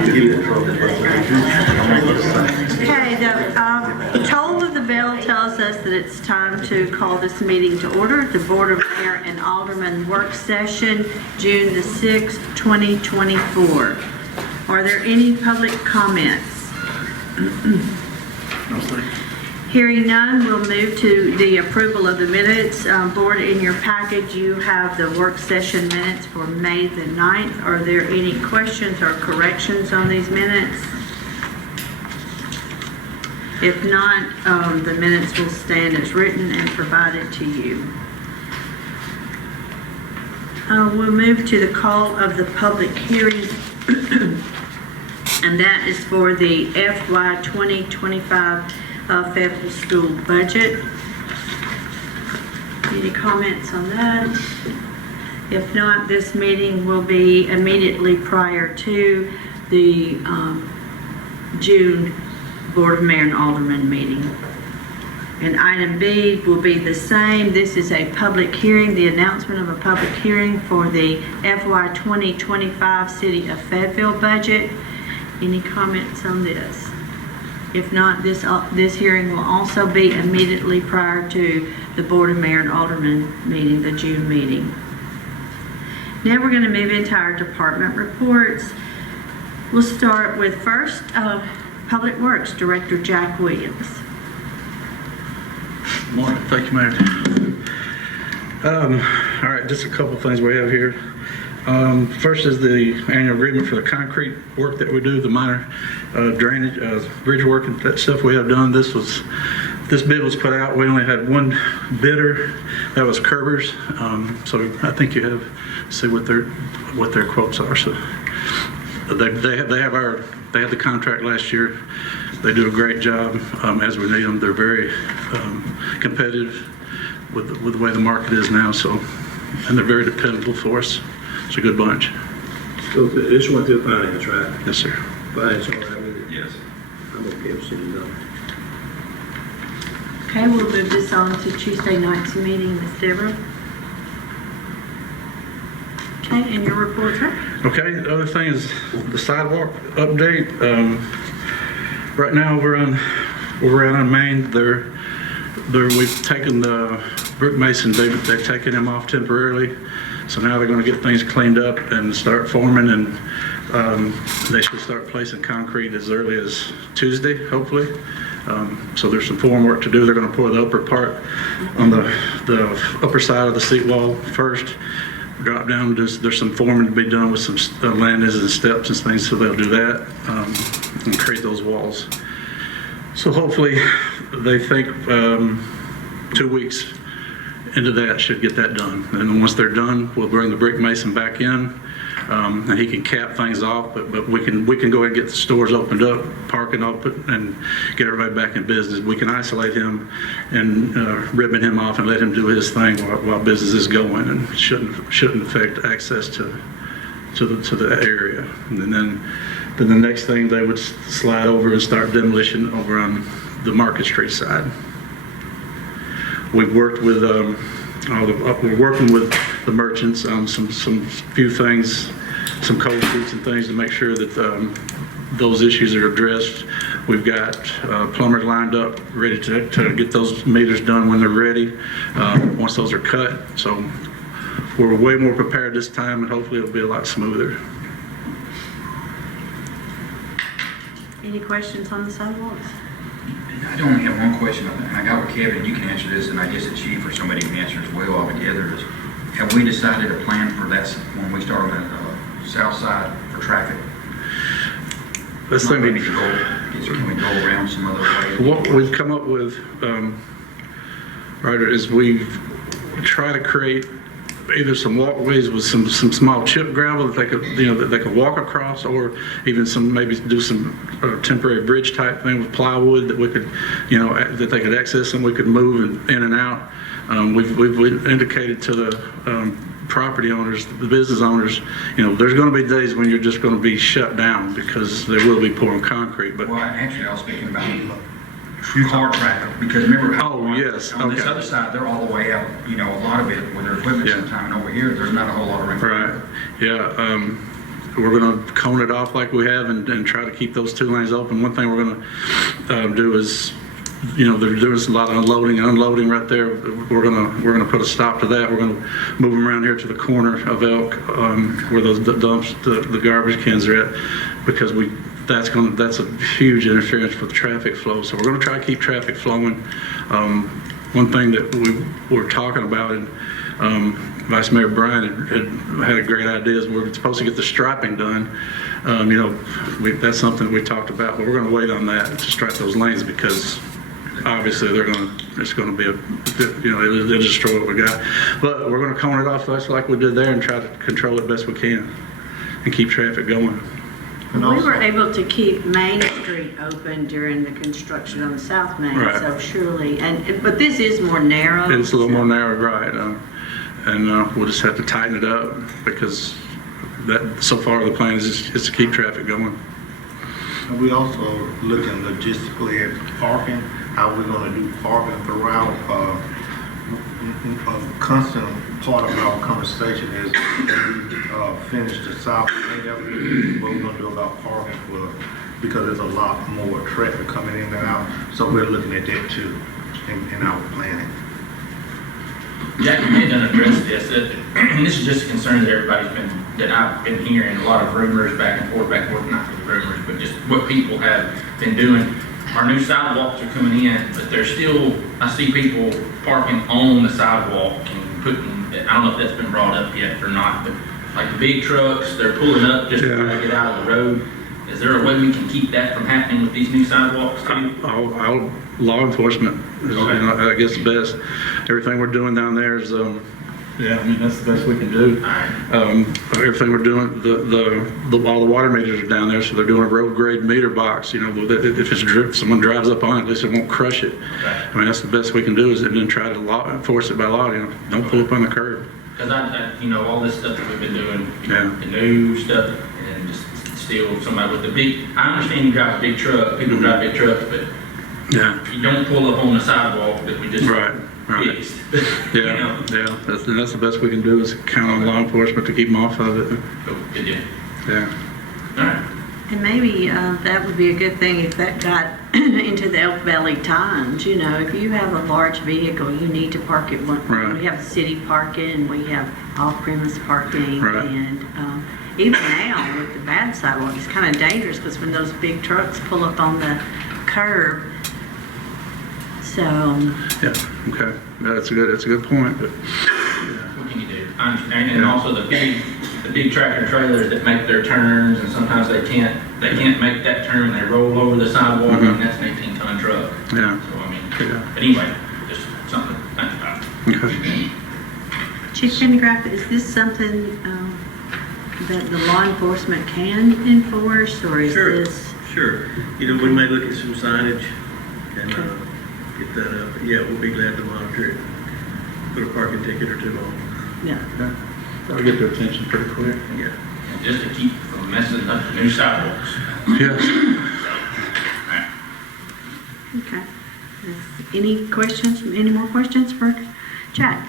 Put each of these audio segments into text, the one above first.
Okay, the toll of the bell tells us that it's time to call this meeting to order. The Board of Mayor and Alderman work session, June the 6th, 2024. Are there any public comments? No, sir. Hearing none, we'll move to the approval of the minutes. Board, in your package, you have the work session minutes for May the 9th. Are there any questions or corrections on these minutes? If not, the minutes will stand as written and provided to you. We'll move to the call of the public hearing, and that is for the FY 2025 Fayetteville School budget. Any comments on that? If not, this meeting will be immediately prior to the June Board of Mayor and Alderman meeting. And item B will be the same. This is a public hearing, the announcement of a public hearing for the FY 2025 City of Fayetteville budget. Any comments on this? If not, this hearing will also be immediately prior to the Board of Mayor and Alderman meeting, the June meeting. Now we're going to move into our department reports. We'll start with first, Public Works Director Jack Williams. Good morning. Thank you, Mayor. All right, just a couple of things we have here. First is the annual agreement for the concrete work that we do, the minor drainage, bridge work and that stuff we have done. This bid was put out. We only had one bidder. That was Kerber's. So I think you have see what their quotes are. So they had the contract last year. They do a great job as we need them. They're very competitive with the way the market is now. So, and they're very dependable for us. It's a good bunch. So this went through finance, right? Yes, sir. Finance, all right with it? Yes. I'm okay with seeing it done. Okay, we'll move this on to Tuesday night's meeting, Ms. Deborah. Okay, and your report, sir? Okay, the other thing is the sidewalk update. Right now we're out on Main. We've taken the Brook Mason, they've taken him off temporarily. So now they're going to get things cleaned up and start forming, and they should start placing concrete as early as Tuesday, hopefully. So there's some form work to do. They're going to pour the upper part on the upper side of the seat wall first. Drop down, there's some forming to be done with some landings and steps and things, so they'll do that and create those walls. So hopefully they think 2 weeks into that should get that done. And then once they're done, we'll bring the brick mason back in, and he can cap things off, but we can go ahead and get the stores opened up, parking open, and get everybody back in business. We can isolate him and ribbon him off and let him do his thing while business is going, and shouldn't affect access to the area. And then the next thing, they would slide over and start demolition over on the Market Street side. We've worked with we're working with the merchants on some few things, some code sheets and things to make sure that those issues are addressed. We've got plumbers lined up, ready to get those meters done when they're ready, once those are cut. So we're way more prepared this time, and hopefully it'll be a lot smoother. Any questions on the sidewalks? I only have one question, and I got with Kevin. You can answer this, and I guess the chief or somebody can answer as well altogether. Is, have we decided a plan for that when we start on the south side for traffic? Let's think maybe can we go around some other way? What we've come up with, Ryder, is we've tried to create either some walkways with some small chip gravel that they could, that they could walk across, or even maybe do some temporary bridge type thing with plywood that we could, that they could access and we could move in and out. We've indicated to the property owners, the business owners, there's going to be days when you're just going to be shut down because they will be pouring concrete. But well, actually, I was thinking about car traffic, because remember how on this other side they're all the way out, a lot of it with their equipment sometime, and over here there's not a whole lot of room. Right. Yeah. we're going to cone it off like we have and try to keep those 2 lanes open. One thing we're going to do is, there's a lot of unloading and unloading right there. We're gonna put a stop to that. We're gonna move them around here to the corner of Elk, where those dumps, the garbage cans are at, because that's a huge interference with traffic flow. So we're gonna try to keep traffic flowing. One thing that we were talking about, and Vice Mayor Bryan had a great idea, is we're supposed to get the striping done. That's something that we talked about, but we're gonna wait on that to stripe those lanes, because obviously it's going to be it'll destroy what we got. But we're going to cone it off just like we did there and try to control it best we can and keep traffic going. We were able to keep Main Street open during the construction on the South Main, Right. so surely, but this is more narrow. It's a little more narrow, right? And we'll just have to tighten it up, because so far the plan is to keep traffic going. We also looking logistically at parking, how we're gonna do parking throughout. A constant part of our conversation is when we finish the south end of it, what we're gonna do about parking because there's a lot more traffic coming in and out. So we're looking at that too in our planning. Jack, you may have done address this. This is just a concern that that I've been hearing a lot of rumors back and forth, not the rumors, but just what people have been doing. Our new sidewalks are coming in, but I see people parking on the sidewalk and I don't know if that's been brought up yet or not, but like the big trucks, they're pulling up just to try to get out of the road. Is there a way we can keep that from happening with these new sidewalks too? Law enforcement is, Okay. I guess, the best. Everything we're doing down there is, that's the best we can do. Everything we're doing, all the water meters are down there, so they're doing a road grade meter box. If someone drives up on it, at least it won't crush it. Right. That's the best we can do, is then try to enforce it by law. Don't pull up on the curb. Because all this stuff that we've been doing, Yeah. the new stuff, and just still somebody with the big, I understand you drive a big truck, people drive big trucks, but Yeah. you don't pull up on the sidewalk that we just Right. fixed. Yeah. That's the best we can do, is count on law enforcement to keep them off of it. Cool, good deal. Yeah. All right. And maybe that would be a good thing if that got into the Elk Valley Times. If you have a large vehicle, you need to park it. Right. We have city parking, we have off-premise parking, Right. and even now with the bad sidewalk, it's kind of dangerous, because when those big trucks pull up on the curb, so Yeah. Okay. That's a good point. But What can you do? I understand. And also the big tractor trailers that make their turns, and sometimes they can't make that turn, they roll over the sidewalk, and that's an 18-ton truck. yeah. So, but anyway, just something to think about. Okay. Chief Pendergraft, is this something that the law enforcement can enforce, or is Sure. this? Sure. We may look at some signage and get that up. But yeah, we'll be glad to monitor it. Put a parking ticket or two on. Yeah. That'll get their attention pretty quick. Yeah. And just to keep from messing up the new sidewalks. Yes. Okay. Any more questions for Jack?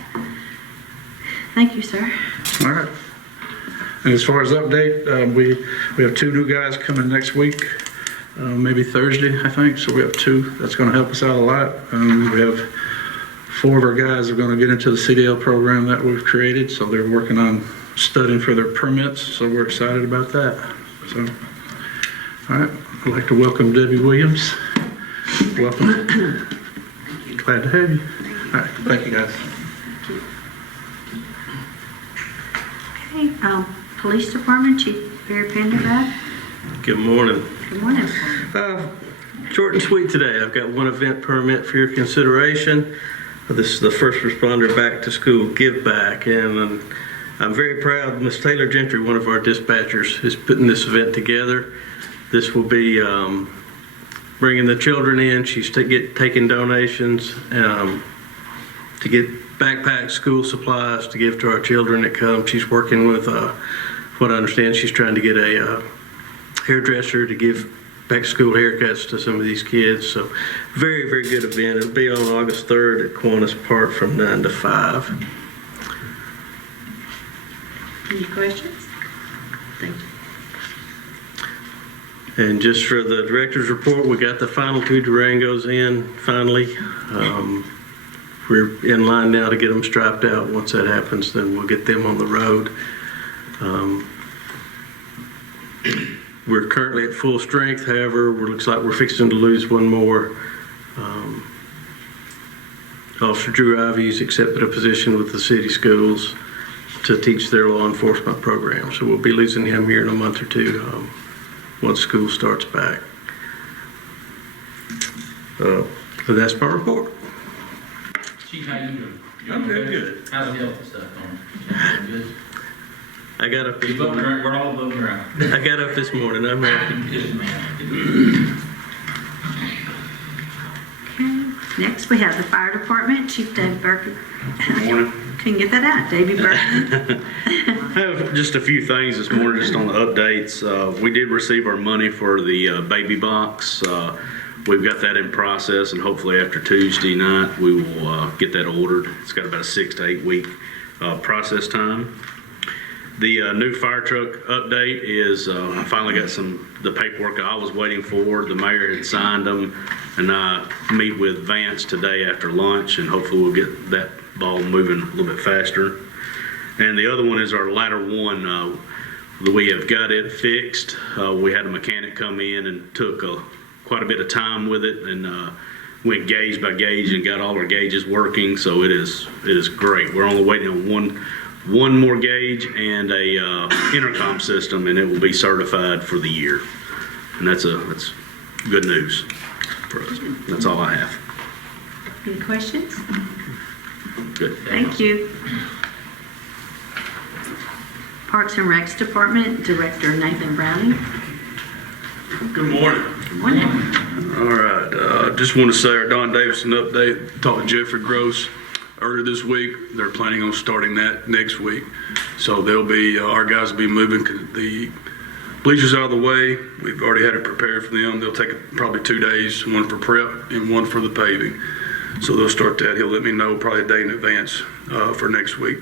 Thank you, sir. All right. And as far as update, we have 2 new guys coming next week, maybe Thursday, I think. So we have 2. That's going to help us out a lot. We have 4 of our guys are going to get into the CDL program that we've created. So they're working on studying for their permits. So we're excited about that. So, all right. I'd like to welcome Debbie Williams. Welcome. Glad to have you. All right. Thank you, guys. Okay, Police Department, Chief Barry Pendergraft. Good morning. Good morning. Short and sweet today. I've got one event permit for your consideration. This is the First Responder Back to School Give Back, and I'm very proud Miss Taylor Gentry, one of our dispatchers, is putting this event together. This will be bringing the children in. She's taking donations to get backpacks, school supplies to give to our children that come. She's working with, what I understand, she's trying to get a hairdresser to give back to school haircuts to some of these kids. So very, very good event. It'll be on August 3rd at Kiwanis Park from 9 to 5. Any questions? Thank you. And just for the director's report, we got the final 2 Durangos in finally. We're in line now to get them striped out. Once that happens, then we'll get them on the road. We're currently at full strength. However, it looks like we're fixing to lose one more. Officer Drew Ivy's accepted a position with the city schools to teach their law enforcement program. So we'll be losing him here in a month or two once school starts back. So that's my report. Chief, how you doing? I'm very good. How's the health and stuff going? Good? I got up this You above morning. ground, we're all above ground. I got up this morning. I'm happy. Good, man. Okay, next we have the fire department, Chief David Burke. Good morning. Couldn't get that out, Davey Burke. I have just a few things this morning, just on the updates. We did receive our money for the baby box. We've got that in process, and hopefully after Tuesday night, we will get that ordered. It's got about a 6 to 8 week process time. The new fire truck update is, I finally got the paperwork I was waiting for. The mayor had signed them, and I meet with Vance today after lunch, and hopefully we'll get that ball moving a little bit faster. And the other one is our ladder one. We have got it fixed. We had a mechanic come in and took quite a bit of time with it, and went gauge by gauge and got all our gauges working. So it is great. We're only waiting on one more gauge and a intercom system, and it will be certified for the year. And that's good news for us. That's all I have. Any questions? Good. Thank you. Parks and Recs Department, Director Nathan Browning. Good morning. Good morning. All right, just want to say our Don Davison update. Talked to Jeffrey Gross earlier this week. They're planning on starting that next week. So they'll be, our guys will be moving the bleachers out of the way. We've already had it prepared for them. They'll take probably 2 days, one for prep and one for the paving. So they'll start that. He'll let me know probably a day in advance for next week.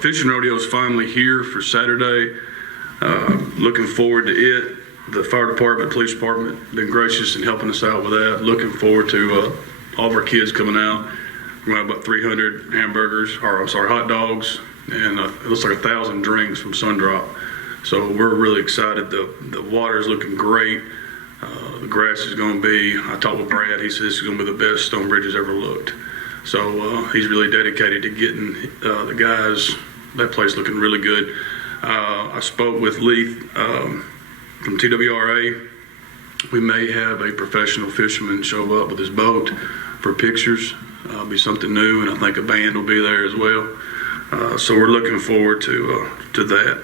Fishing rodeo is finally here for Saturday. Looking forward to it. The fire department, police department, been gracious in helping us out with that. Looking forward to all of our kids coming out. We're going to have about 300 hamburgers, hot dogs, and it looks like 1,000 drinks from Sundrop. So we're really excited. The water is looking great. The grass is going to be, I talked with Brad, he says it's going to be the best Stonebridge has ever looked. So he's really dedicated to getting the guys, that place looking really good. I spoke with Leith from TWRA. We may have a professional fisherman show up with his boat for pictures. Be something new, and I think a band will be there as well. So we're looking forward to that.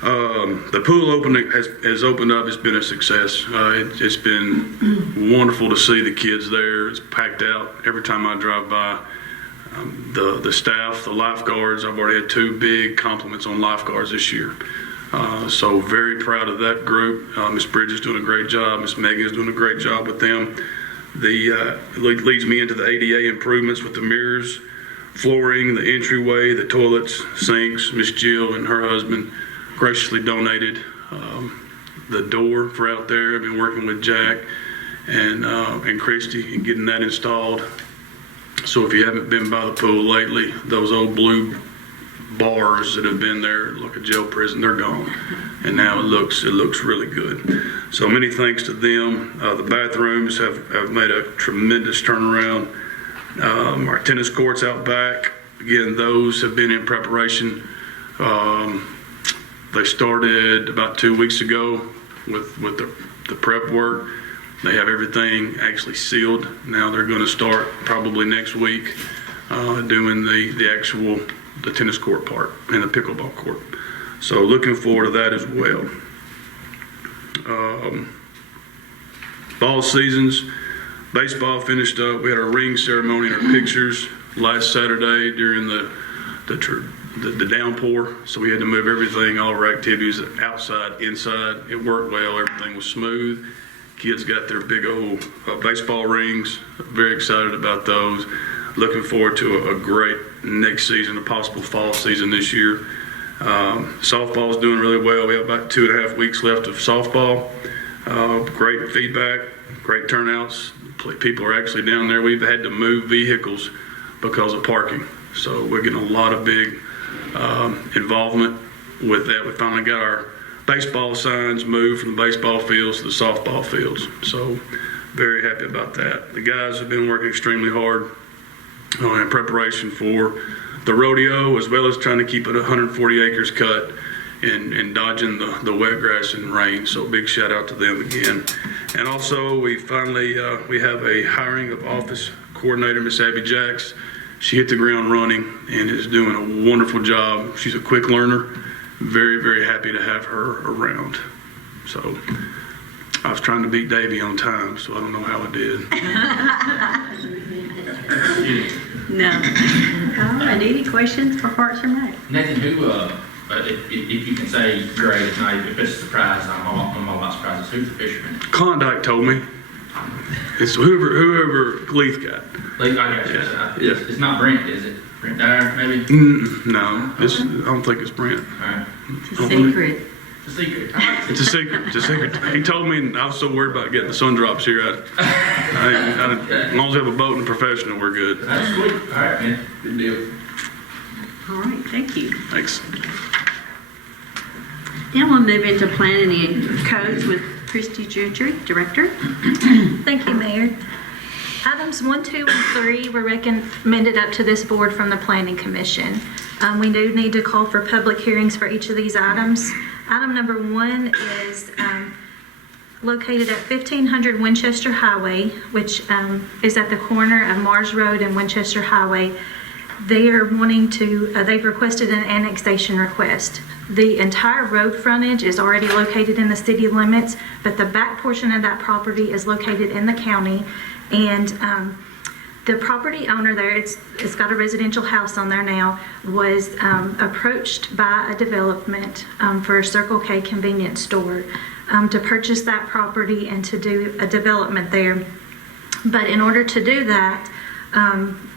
The pool opening has opened up. It's been a success. It's been wonderful to see the kids there. It's packed out every time I drive by. The staff, the lifeguards, I've already had 2 big compliments on lifeguards this year. So very proud of that group. Miss Bridges is doing a great job. Miss Megan is doing a great job with them. It leads me into the ADA improvements with the mirrors, flooring, the entryway, the toilets, sinks. Miss Jill and her husband graciously donated the door for out there. I've been working with Jack and Christy and getting that installed. So if you haven't been by the pool lately, those old blue bars that have been there like a jail prison, they're gone, and now it looks really good. So many thanks to them. The bathrooms have made a tremendous turnaround. Our tennis courts out back, again, those have been in preparation. They started about 2 weeks ago with the prep work. They have everything actually sealed. Now they're going to start probably next week doing the tennis court part and the pickleball court. So looking forward to that as well. Fall seasons, baseball finished up. We had our ring ceremony and our pictures last Saturday during the downpour. So we had to move everything, all our activities outside, inside. It worked well. Everything was smooth. Kids got their big old baseball rings. Very excited about those. Looking forward to a great next season, a possible fall season this year. Softball's doing really well. We have about 2.5 weeks left of softball. Great feedback, great turnouts. People are actually down there. We've had to move vehicles because of parking. So we're getting a lot of big involvement with that. We finally got our baseball signs moved from the baseball fields to the softball fields. So very happy about that. The guys have been working extremely hard in preparation for the rodeo, as well as trying to keep it 140 acres cut and dodging the wet grass and rain. So big shout out to them again. And also we finally, we have a hiring of office coordinator, Miss Abby Jacks. She hit the ground running and is doing a wonderful job. She's a quick learner. Very, very happy to have her around. So I was trying to beat Davey on time, so I don't know how I did. No. All right, any questions for Parks and Rec? Nathan, if you can say great, it's not even, if it's a surprise, I'm all about surprises. Who's the fisherman? Klondike told me. It's whoever Leith got. I got you. Yeah. It's not Brent, is it? Brent Dyer, maybe? No, I don't think it's Brent. All right. It's a secret. It's a secret. It's a secret. It's a secret. He told me, and I was so worried about getting the sun drops here. As long as we have a boat and a professional, we're good. That's sweet. All right, man. Good deal. All right, thank you. Thanks. Now we'll move into planning and codes with Christy Gentry, Director. Thank you, Mayor. Items 1, 2, and 3 were recommended up to this board from the Planning Commission. We do need to call for public hearings for each of these items. Item number 1 is located at 1500 Winchester Highway, which is at the corner of Mars Road and Winchester Highway. They are wanting to, they've requested an annexation request. The entire road frontage is already located in the city limits, but the back portion of that property is located in the county. And the property owner there, it's got a residential house on there now, was approached by a development for a Circle K convenience store to purchase that property and to do a development there. But in order to do that,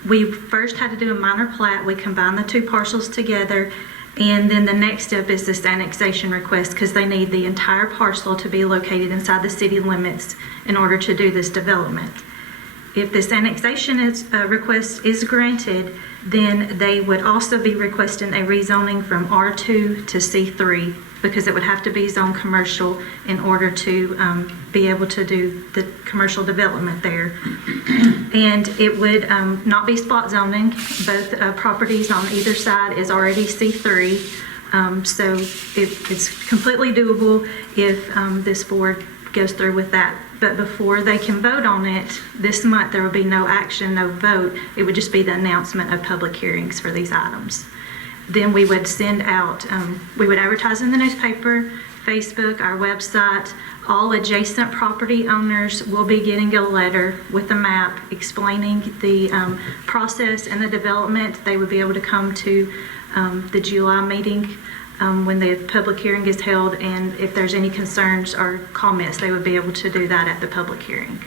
we first had to do a minor plat. We combined the two parcels together, and then the next step is this annexation request, because they need the entire parcel to be located inside the city limits in order to do this development. If this annexation request is granted, then they would also be requesting a rezoning from R2 to C3, because it would have to be zoned commercial in order to be able to do the commercial development there. And it would not be spot zoning. Both properties on either side is already C3. So it's completely doable if this board goes through with that. But before they can vote on it, this month there will be no action, no vote. It would just be the announcement of public hearings for these items. Then we would send out, we would advertise in the newspaper, Facebook, our website. All adjacent property owners will be getting a letter with a map explaining the process and the development. They would be able to come to the July meeting when the public hearing is held, and if there's any concerns or comments, they would be able to do that at the public hearing.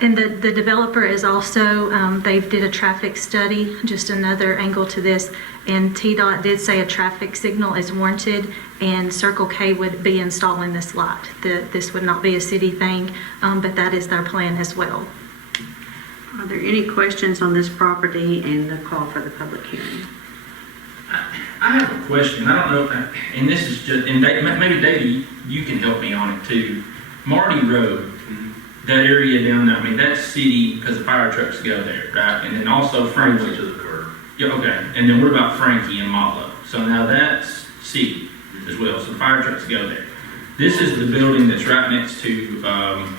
And the developer is also, they did a traffic study, just another angle to this, and TDOT did say a traffic signal is warranted, and Circle K would be installing this lot. This would not be a city thing, but that is their plan as well. Are there any questions on this property and the call for the public hearing? I have a question. I don't know, and this is just, and maybe Davey, you can help me on it too. Marty Road, that area down there, I mean, that's city because the fire trucks go there, right? And then also Frankie. To the curb. Yeah, okay. And then what about Frankie and Motlow? So now that's city as well. So the fire trucks go there. This is the building that's right next to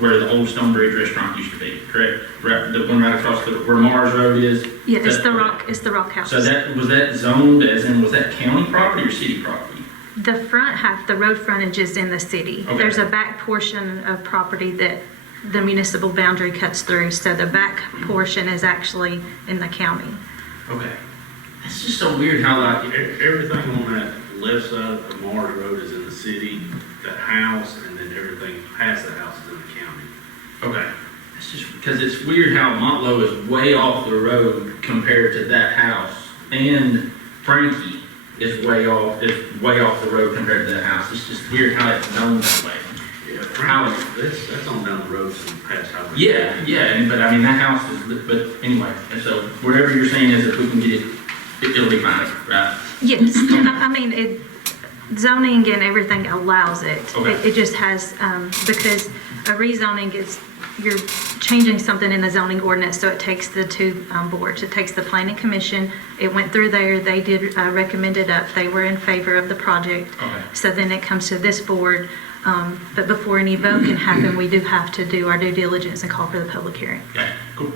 where the old Stonebridge restaurant used to be, correct? Right, the one right across where Mars Road is. Yeah, it's the Rock House. So was that zoned as in, was that county property or city property? The front half, the road frontage is in the city. Okay. There's a back portion of property that the municipal boundary cuts through, so the back portion is actually in the county. Okay. That's just so weird how like, Everything on that left side of Mars Road is in the city, that house, and then everything past the house is in the county. okay. It's just because it's weird how Motlow is way off the road compared to that house. and Frankie is way off the road compared to the house. It's just weird how it's known that way. How it's, That's on down the road from past Highway. yeah, but I mean, that house is, but anyway, and so whatever you're saying is if we can get it, it'll be fine, right? Yes, I mean, zoning and everything allows it. Okay. It just has, because a rezoning is, you're changing something in the zoning ordinance, so it takes the two boards. It takes the planning commission, it went through there, they did recommend it up, they were in favor of the project. Okay. So then it comes to this board, but before any vote can happen, we do have to do our due diligence and call for the public hearing. Okay, cool.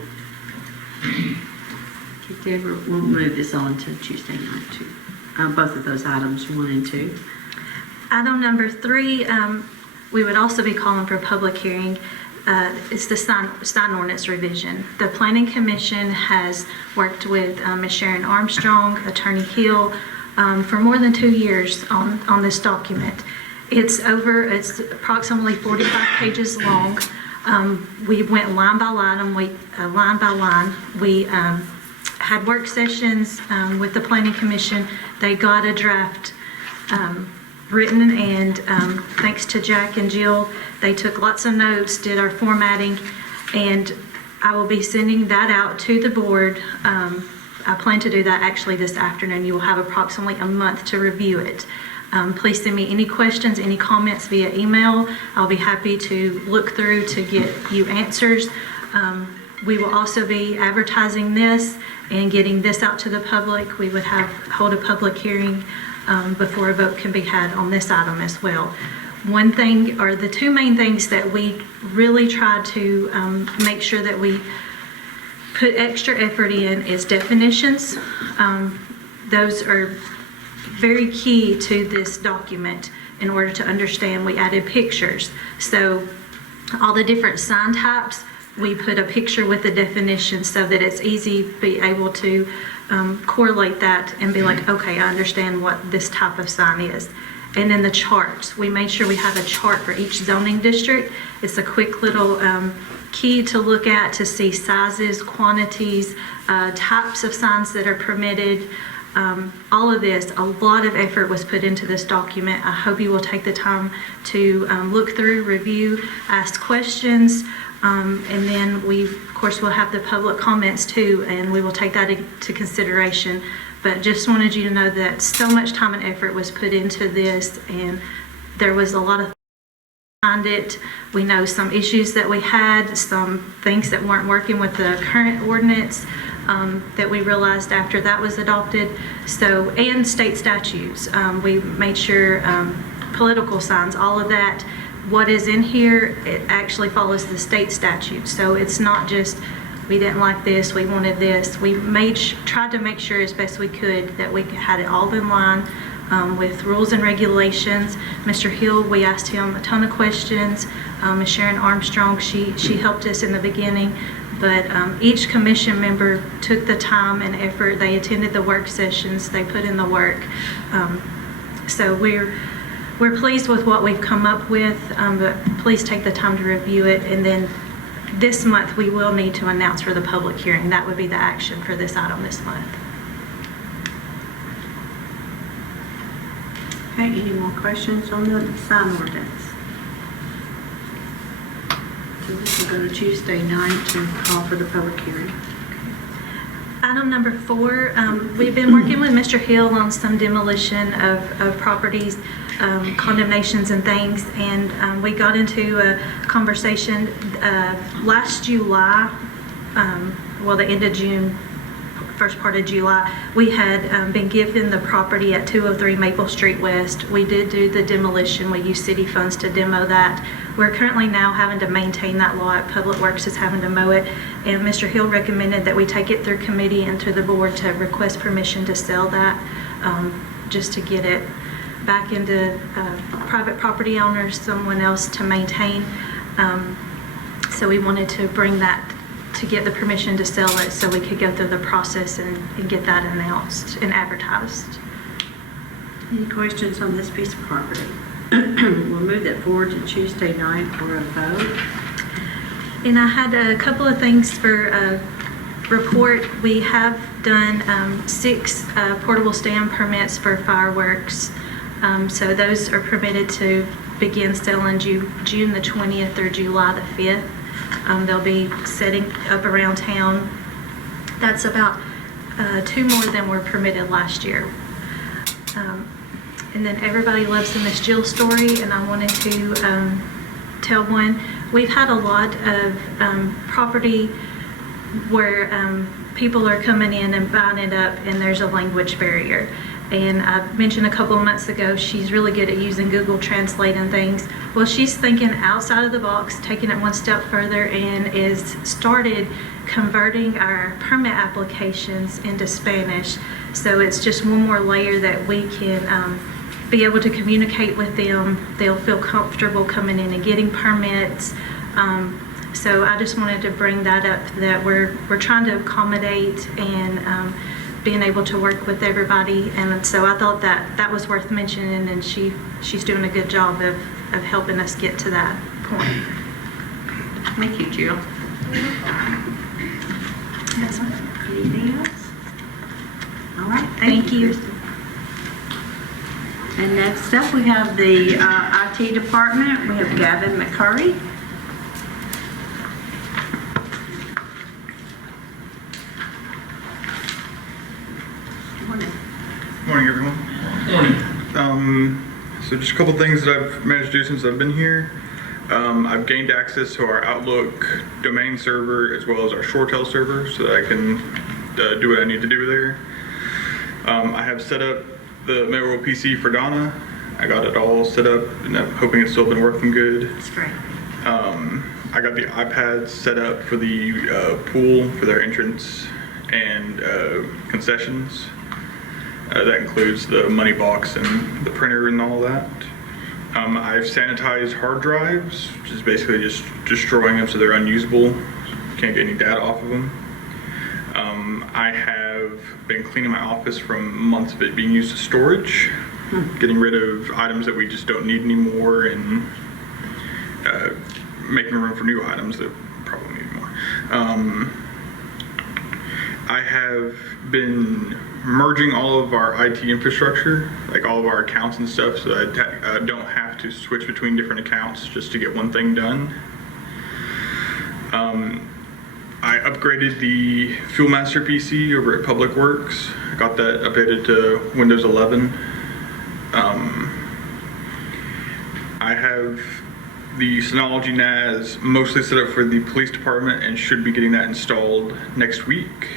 Deborah, we'll move this on to Tuesday night too. Both of those items, 1 and 2. Item number 3, we would also be calling for a public hearing. It's the sign ordinance revision. The Planning Commission has worked with Ms. Sharon Armstrong, Attorney Hill, for more than 2 years on this document. It's approximately 45 pages long. We went line by line, We had work sessions with the Planning Commission. They got a draft written, and thanks to Jack and Jill, they took lots of notes, did our formatting, and I will be sending that out to the board. I plan to do that actually this afternoon. You will have approximately a month to review it. Please send me any questions, any comments via email. I'll be happy to look through to get you answers. We will also be advertising this and getting this out to the public. We would hold a public hearing before a vote can be had on this item as well. One thing, or the two main things that we really try to make sure that we put extra effort in is definitions. Those are very key to this document in order to understand. We added pictures. So all the different sign types, we put a picture with the definition so that it's easy to be able to correlate that and be like, okay, I understand what this type of sign is. And then the charts, we made sure we have a chart for each zoning district. It's a quick little key to look at to see sizes, quantities, types of signs that are permitted. All of this, a lot of effort was put into this document. I hope you will take the time to look through, review, ask questions, and then we, of course, will have the public comments too, and we will take that into consideration. But just wanted you to know that so much time and effort was put into this, and there was a lot of behind it. We know some issues that we had, some things that weren't working with the current ordinance that we realized after that was adopted. So, and state statutes. We made sure political signs, all of that, what is in here, it actually follows the state statute. So it's not just, we didn't like this, we wanted this. We tried to make sure as best we could that we had it all in line with rules and regulations. Mr. Hill, we asked him a ton of questions. Ms. Sharon Armstrong, she helped us in the beginning. But each commission member took the time and effort. They attended the work sessions. They put in the work. So we're pleased with what we've come up with, but please take the time to review it. And then this month, we will need to announce for the public hearing. That would be the action for this item this month. Okay, any more questions on the sign ordinance? So this will go to Tuesday night to call for the public hearing. Item number 4, we've been working with Mr. Hill on some demolition of properties, condemnations and things, and we got into a conversation last July, the end of June, first part of July. We had been given the property at 203 Maple Street West. We did do the demolition. We used city funds to demo that. We're currently now having to maintain that lot. Public Works is having to mow it. And Mr. Hill recommended that we take it through committee and to the board to request permission to sell that, just to get it back into private property owners, someone else to maintain. So we wanted to bring that to get the permission to sell it so we could go through the process and get that announced and advertised. Any questions on this piece of property? We'll move that forward to Tuesday night for a vote. And I had a couple of things for report, we have done 6 portable stand permits for fireworks. So those are permitted to begin selling June the 20th or July the 5th. They'll be setting up around town. That's about 2 more than were permitted last year. And then everybody loves the Miss Jill story, and I wanted to tell one. We've had a lot of property where people are coming in and buying it up, and there's a language barrier. And I mentioned a couple of months ago, she's really good at using Google Translate and things. Well, she's thinking outside of the box, taking it one step further, and is started converting our permit applications into Spanish. So it's just one more layer that we can be able to communicate with them. They'll feel comfortable coming in and getting permits. So I just wanted to bring that up, that we're trying to accommodate and being able to work with everybody. And so I thought that was worth mentioning, and she's doing a good job of helping us get to that point. Thank you, Jill. That's fine. Anything else? All right, Thank you. Kristen. And next up, we have the IT department. We have Gavin McCurry. Morning. Morning, everyone. So just a couple things that I've managed to do since I've been here. I've gained access to our Outlook domain server as well as our ShoreTel server so that I can do what I need to do there. I have set up the mayoral PC for Donna. I got it all set up and I'm hoping it's still been working good. That's great. I got the iPads set up for the pool for their entrance and concessions. That includes the money box and the printer and all that. I've sanitized hard drives, which is basically just destroying them so they're unusable. Can't get any data off of them. I have been cleaning my office from months of it being used as storage, getting rid of items that we just don't need anymore and making room for new items that probably need more. I have been merging all of our IT infrastructure, like all of our accounts and stuff, so that I don't have to switch between different accounts just to get one thing done. I upgraded the Fuelmaster PC over at Public Works. I got that updated to Windows 11. I have the Synology NAS mostly set up for the police department and should be getting that installed next week.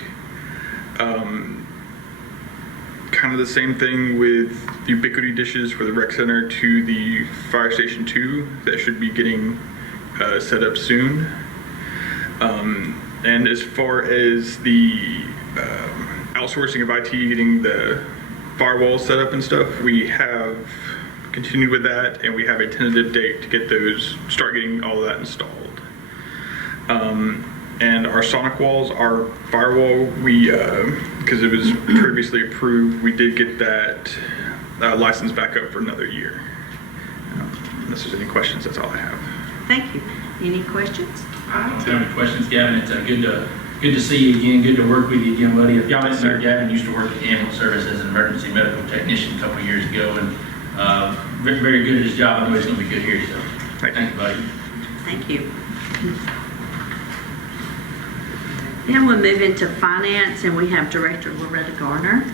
Kind of the same thing with the Ubiquity dishes for the rec center to the fire station 2 that should be getting set up soon. And as far as the outsourcing of IT, getting the firewall set up and stuff, we have continued with that, and we have a tentative date to get those, start getting all of that installed. And our sonic walls, our firewall, we, because it was previously approved, we did get that license back up for another year. Unless there's any questions, that's all I have. Thank you. Any questions? I don't have any questions, Gavin. It's good to see you again. Good to work with you again, buddy. If y'all didn't know, Gavin used to work at the ambulance service as an emergency medical technician a couple of years ago, and very, very good at his job. I know he's going to be good here. So thank you, buddy. Thank you. Then we'll move into finance, and we have Director Loretta Garner.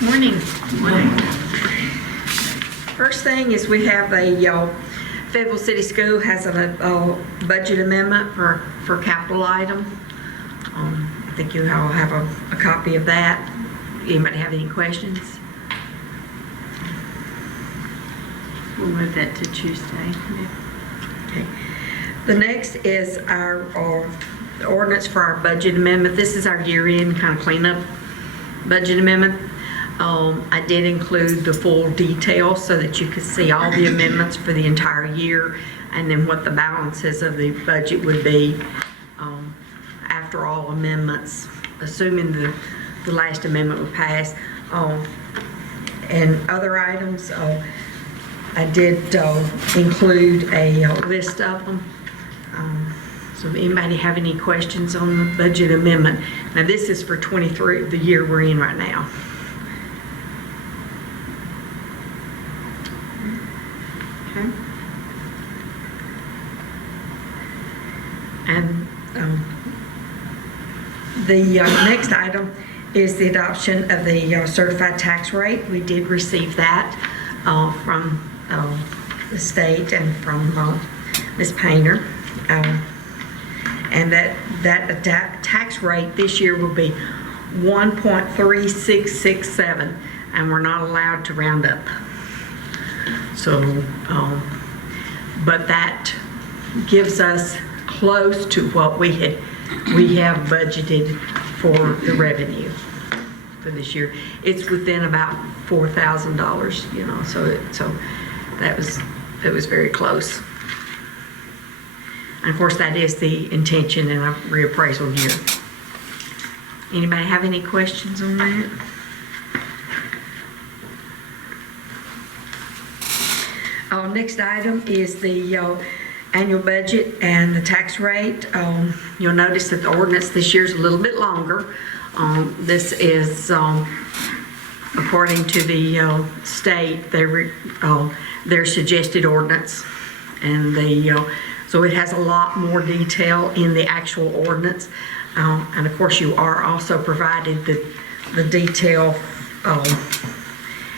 Morning. Morning. First thing is we have a Fayetteville City School has a budget amendment for capital item. I think you all have a copy of that. Anybody have any questions? We'll move that to Tuesday. Okay. The next is our ordinance for our budget amendment. This is our year-end kind of cleanup budget amendment. I did include the full details so that you could see all the amendments for the entire year and then what the balances of the budget would be after all amendments, assuming the last amendment would pass. And other items, I did include a list of them. So if anybody have any questions on the budget amendment? Now, this is for 23, the year we're in right now. Okay. And the next item is the adoption of the certified tax rate. We did receive that from the state and from Ms. Painter. And that tax rate this year will be 1.3667, and we're not allowed to round up. So, but that gives us close to what we have budgeted for the revenue for this year. It's within about $4,000, you know, so it was very close. And of course, that is the intention in a reappraisal year. Anybody have any questions on that? Next item is the annual budget and the tax rate. You'll notice that the ordinance this year is a little bit longer. This is according to the state, their suggested ordinance, and so it has a lot more detail in the actual ordinance. And of course, you are also provided the detail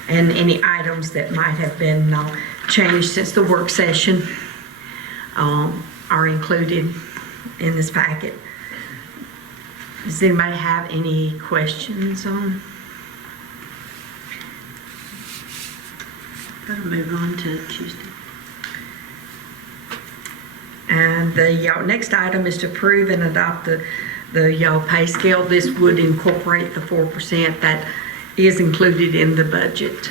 and any items that might have been changed since the work session are included in this packet. Does anybody have any questions on? Gotta move on to Tuesday. And the next item is to approve and adopt the pay scale. This would incorporate the 4% that is included in the budget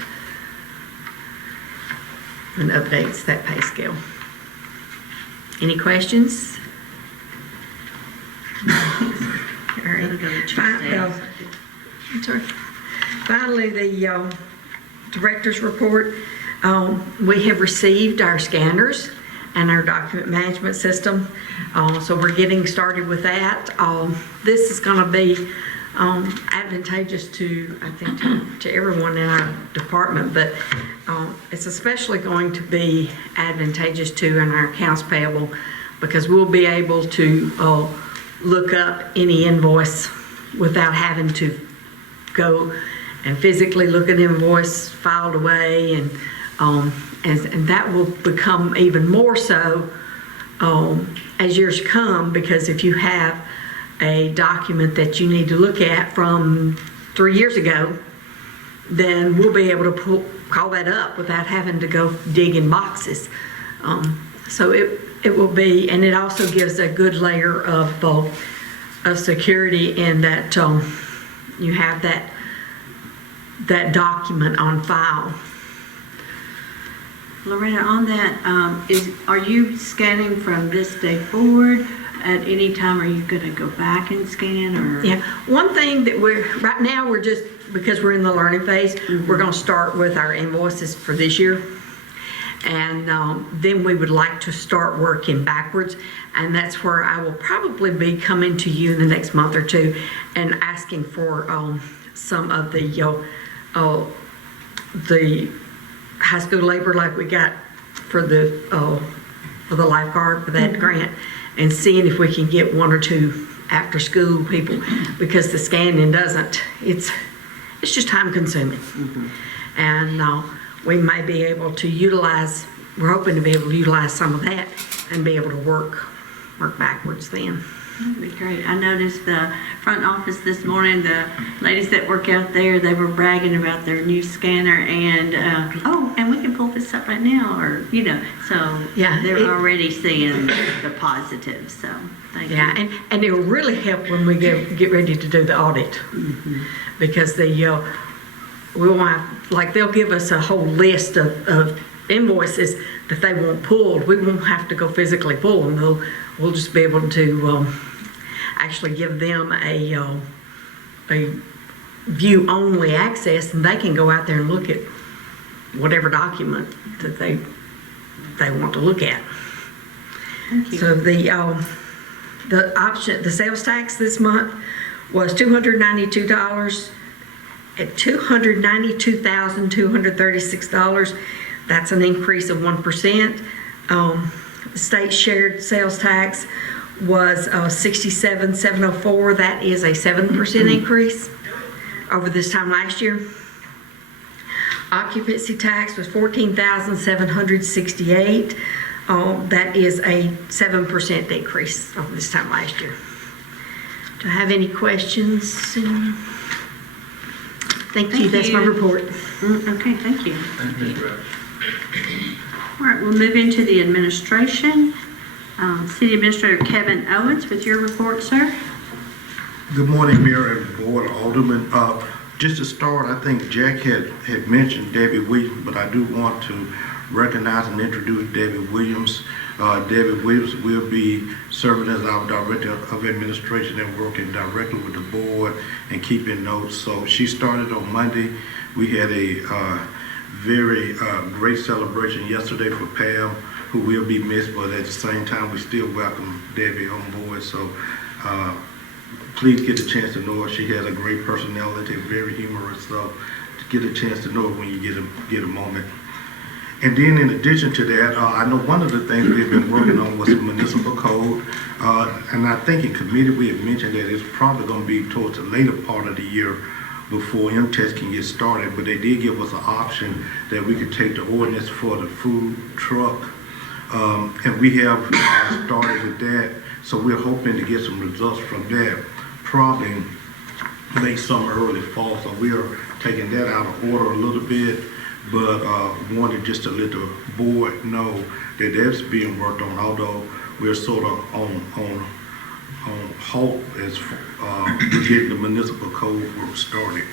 and updates that pay scale. Any questions? All right. Gotta go to Tuesday. I'm sorry. Finally, the director's report. We have received our scanners and our document management system. So we're getting started with that. This is going to be advantageous to, I think, to everyone in our department, but it's especially going to be advantageous to in our accounts payable, because we'll be able to look up any invoice without having to go and physically look at an invoice filed away, and that will become even more so as years come, because if you have a document that you need to look at from 3 years ago, then we'll be able to call that up without having to go dig in boxes. So it will be, and it also gives a good layer of security in that you have that document on file. Loretta, on that, are you scanning from this day forward? At any time, are you going to go back and scan, or? Yeah, one thing that right now we're just, because we're in the learning phase, we're going to start with our invoices for this year. And then we would like to start working backwards. And that's where I will probably be coming to you in the next month or two and asking for some of the high school labor like we got for the lifeguard for that grant, and seeing if we can get one or two after school people, because the scanning it's just time consuming. And we may be able to utilize, we're hoping to be able to utilize some of that and be able to work backwards then. That'd be great. I noticed the front office this morning, the ladies that work out there, they were bragging about their new scanner, and and we can pull this up right now, or so Yeah, they're already seeing the positives. So thank you. Yeah, and it'll really help when we get ready to do the audit, because we'll have, like, they'll give us a whole list of invoices that they want pulled. We won't have to go physically pull them. We'll just be able to actually give them a view-only access, and they can go out there and look at whatever document that they want to look at. Thank you. So the sales tax this month was $292 at $292,236. That's an increase of 1%. The state shared sales tax was $67,704. That is a 7% increase over this time last year. Occupancy tax was $14,768. That is a 7% decrease over this time last year. Do I have any questions? Thank you. That's my report. Okay, thank you. Thank you, Ms. Rush. All right, we'll move into the administration. City Administrator Kevin Owens with your report, sir. Good morning, Mayor and Board of Aldermen. Just to start, I think Jack had mentioned Debbie Williams, but I do want to recognize and introduce Debbie Williams. Debbie Williams will be serving as our Director of Administration and working directly with the board and keeping notes. So she started on Monday. We had a very great celebration yesterday for Pam, who will be missed, but at the same time, we still welcome Debbie on board. So please get a chance to know her. She has a great personality, very humorous. So to get a chance to know her when you get a moment. And then in addition to that, I know one of the things we've been working on was the municipal code. And I think in committee we had mentioned that it's probably going to be towards the later part of the year before M-Test can get started. But they did give us an option that we could take the ordinance for the food truck. And we have started with that. So we're hoping to get some results from that, probably late summer, early fall. So we are taking that out of order a little bit. But wanted just to let the board know that that's being worked on, although we're sort of on halt as we're getting the municipal code work started.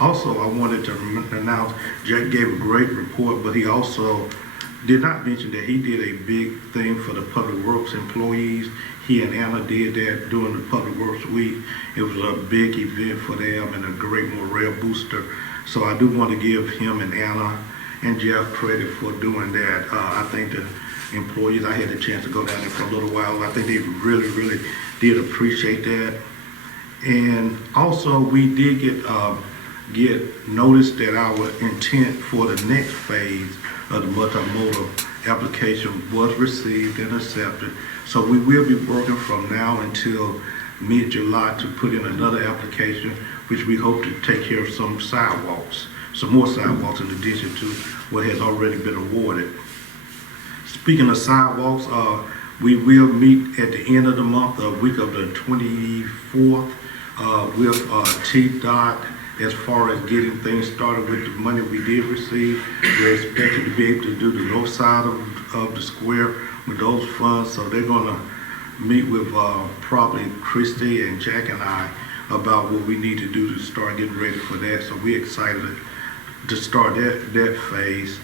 Also, I wanted to announce Jack gave a great report, but he also did not mention that he did a big thing for the Public Works employees. He and Anna did that during the Public Works Week. It was a big event for them and a great morale booster. So I do want to give him and Anna and Jeff credit for doing that. I think the employees, I had the chance to go down there for a little while. I think they really, really did appreciate that. And also we did get notice that our intent for the next phase of the multimodal application was received and accepted. So we will be working from now until mid-July to put in another application, which we hope to take care of some sidewalks, some more sidewalks in addition to what has already been awarded. Speaking of sidewalks, we will meet at the end of the month, the week of the 24th, with T-Dot as far as getting things started with the money we did receive. We're expected to be able to do the north side of the square with those funds, so they're gonna meet with probably Christy and Jack and I about what we need to do to start getting ready for that. So we're excited to start that phase.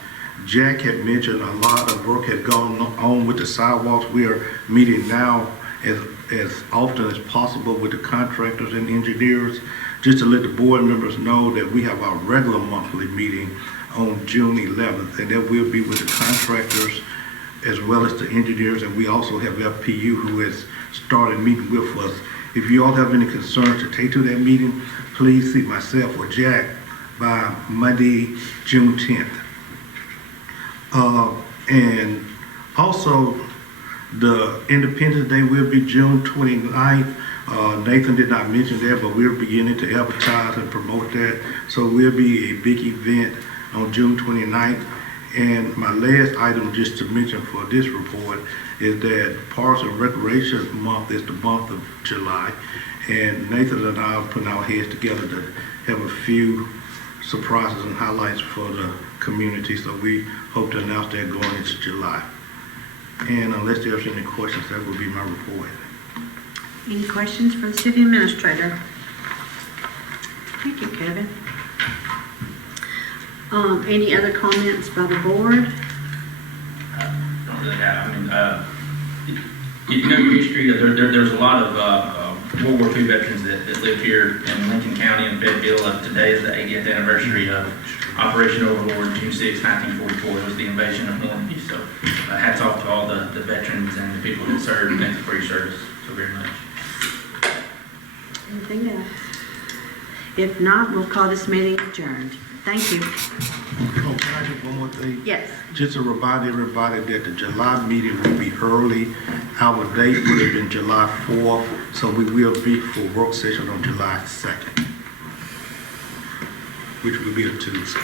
Jack had mentioned a lot of work had gone on with the sidewalks. We are meeting now as often as possible with the contractors and engineers, just to let the board members know that we have our regular monthly meeting on June 11th, and that will be with the contractors as well as the engineers, and we also have FPU who has started meeting with us. If you all have any concerns to take to that meeting, please see myself or Jack by Monday, June 10th. And also, the Independence Day will be June 29th. Nathan did not mention that, but we're beginning to advertise and promote that. So it will be a big event on June 29th. And my last item just to mention for this report is that Parks and Recreation Month is the month of July. And Nathan and I are putting our heads together to have a few surprises and highlights for the community. So we hope to announce that going into July. And unless there's any questions, that will be my report. Any questions for the city administrator? Thank you, Kevin. Any other comments by the board? Don't really have, I mean, you know your history, there's a lot of World War II veterans that live here in Lincoln County and Fayetteville. Today is the 80th anniversary of Operation Overlord, June 6, 1944, was the invasion of Normandy. So hats off to all the veterans and the people that served. Thank you for your service so very much. Anything else? If not, we'll call this meeting adjourned. Thank you. Oh, can I just one more thing? Yes. Just to remind everybody that the July meeting will be early. Our date would have been July 4th, so we will be for work session on July 2nd, which will be a Tuesday.